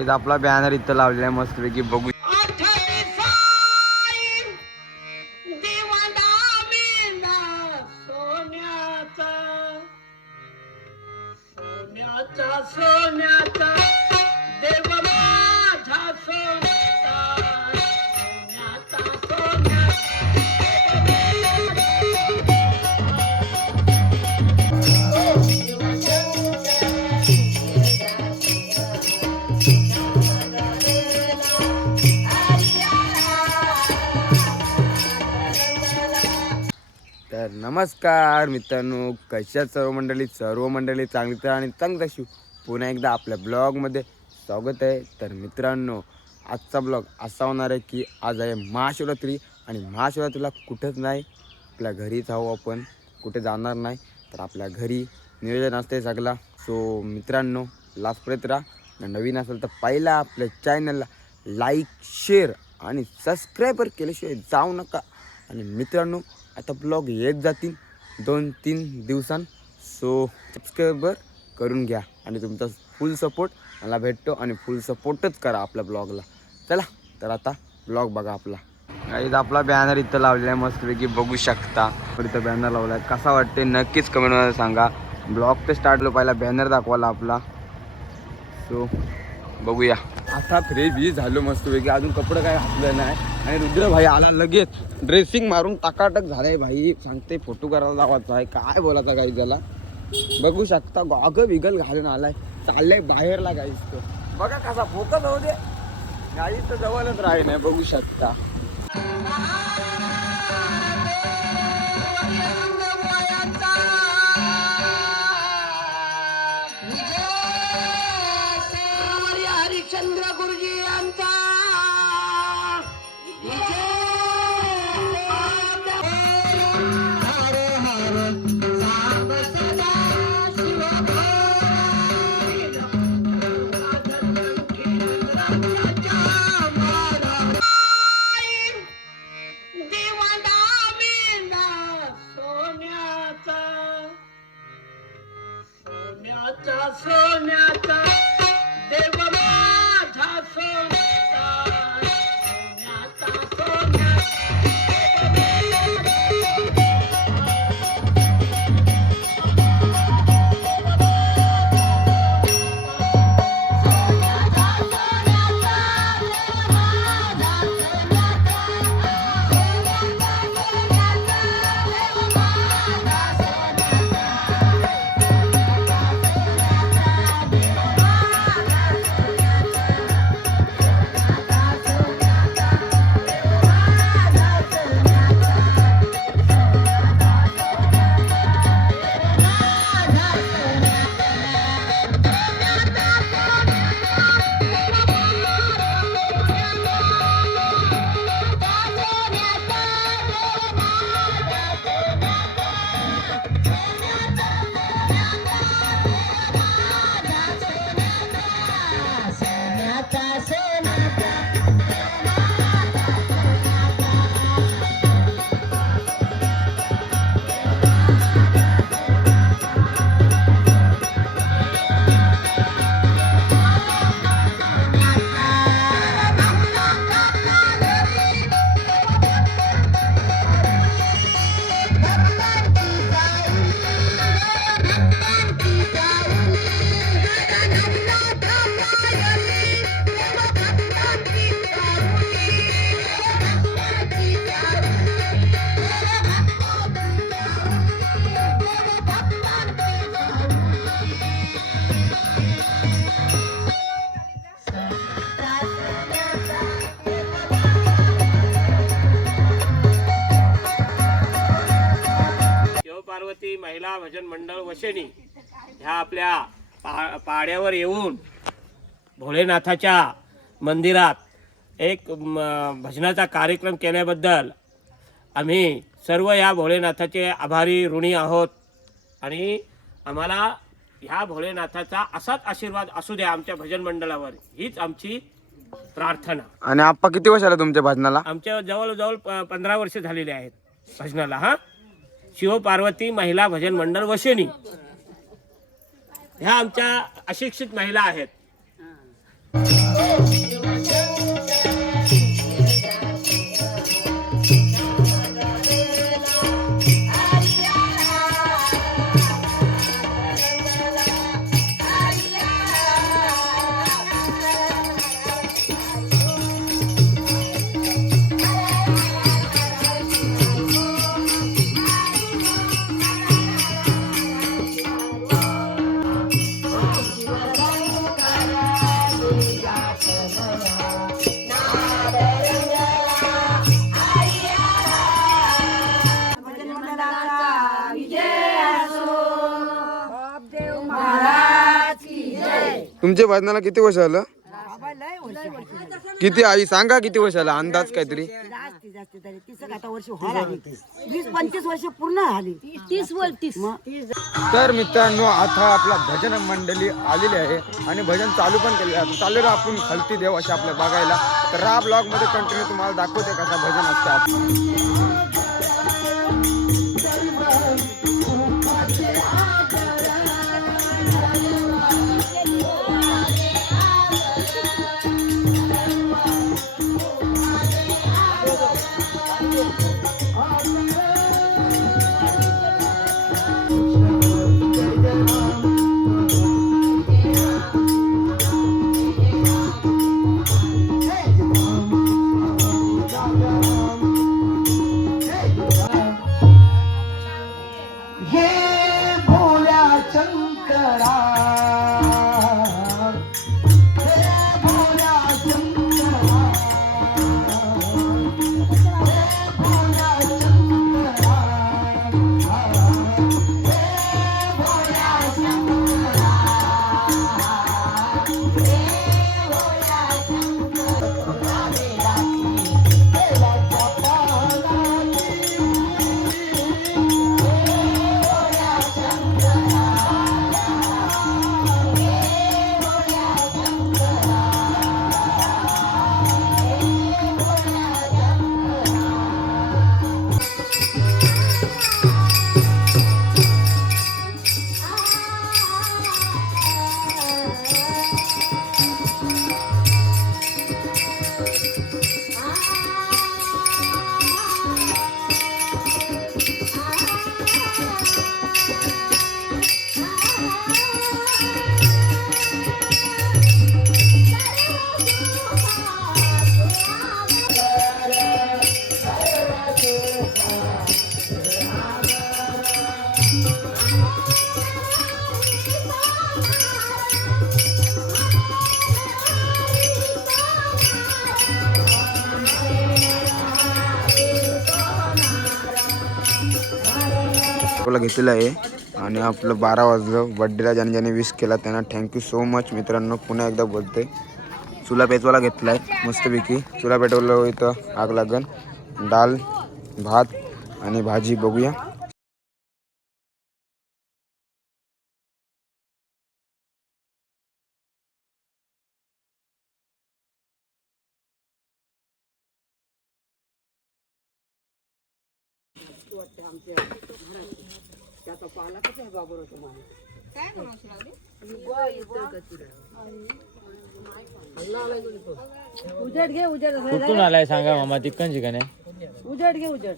Guys आपला banner इथं लावलेला आहे मस्तपैकी बघू. सोन्याचा देव माझा सोन्याचा तर नमस्कार मित्रांनो, कशा सर्व मंडळी चांगली तर आणि चांगली तशी पुन्हा एकदा आपल्या ब्लॉगमध्ये स्वागत आहे. तर मित्रांनो, आजचा ब्लॉग असा होणार आहे की आज आहे महाशिवरात्री आणि महाशिवरात्रीला कुठंच नाही, आपल्या घरीच आहो आपण, कुठे जाणार नाही. तर आपल्या घरी नियोजन असते सगळा. सो मित्रांनो, लास्टपर्यंत राहा. नवीन असेल तर पहिला आपल्या चॅनलला लाईक शेअर आणि सबस्क्राईबर केल्याशिवाय जाऊ नका. आणि मित्रांनो, आता ब्लॉग येत जातील 2-3 दिवसांत. सो सबस्क्राईबर करून घ्या आणि तुमचा फुल सपोर्ट मला भेटतो आणि फुल सपोर्टच करा आपल्या ब्लॉगला. चला तर आता ब्लॉग बघा आपला. गाईज आपला बॅनर इथं लावलेला आहे मस्तपैकी बघू शकता. इथं बॅनर लावला आहे, कसा वाटते नक्कीच कमेंटमध्ये सांगा. ब्लॉग तर स्टार्ट लो, पहिला बॅनर दाखवायला आपला. सो बघूया. आता फ्रेश झालो मस्तपैकी, अजून कपडे काय घातलं नाही. आणि रुद्र भाई आला लगेच, ड्रेसिंग मारून टाकाटक झालंय भाई. सांगते फोटो करायला लावायचा आहे, काय बोलायचा काही त्याला. बघू शकता गॉगल बिगल घालून आलाय, चाललंय बाहेरला गाईस. तो बघा कसा फोकस होऊ दे, गाईस तर जवळच राही नाही. बघू शकता हरिश्चंद्र गुरुजी यांचा सोन्याचा देव माझा सोन्याचा पार्वती महिला भजन मंडळ वशेनी ह्या आपल्या पाड्यावर येऊन भोलेनाथाच्या मंदिरात एक भजनाचा कार्यक्रम केल्याबद्दल आम्ही सर्व या भोलेनाथाचे आभारी ऋणी आहोत. आणि आम्हाला ह्या भोलेनाथाचा असाच आशीर्वाद असू द्या आमच्या भजन मंडळावर, हीच आमची प्रार्थना. आणि आप्पा किती वर्ष आला तुमच्या भजनाला? आमच्या जवळजवळ 15 वर्ष झालेली आहेत भजनाला. हा शिव पार्वती महिला भजन मंडळ वशेनी ह्या आमच्या अशिक्षित महिला आहेत. तुमच्या भजनाला किती वर्ष झालं? किती आई सांगा किती वर्ष झालं अंदाज काहीतरी? जास्ती जास्त तरी 20-25 वर्ष पूर्ण झाली. 30 तर मित्रांनो आता आपला भजन मंडळी आलेली आहे आणि भजन चालू पण केले आहे. चालू आपण खलती देव असे आपल्या बघायला. तर हा ब्लॉग मध्ये कंटिन्यू तुम्हाला दाखवते कसा भजन असतं. आपला घेतलेला आहे आणि आपलं 12 वाजलं. बड्डेला ज्याने ज्याने विश केला त्यांना थँक्यू सो मच मित्रांनो. पुन्हा एकदा बोलते. चुला पेटवायला घेतला आहे मस्तपैकी. चुला पेटवलं इथं आग लागन. डाळ भात आणि भाजी बघूया. उजड घे उजड. कुठून आलाय सांगा मामा? तिकडची का नाही? उजड घे उजड.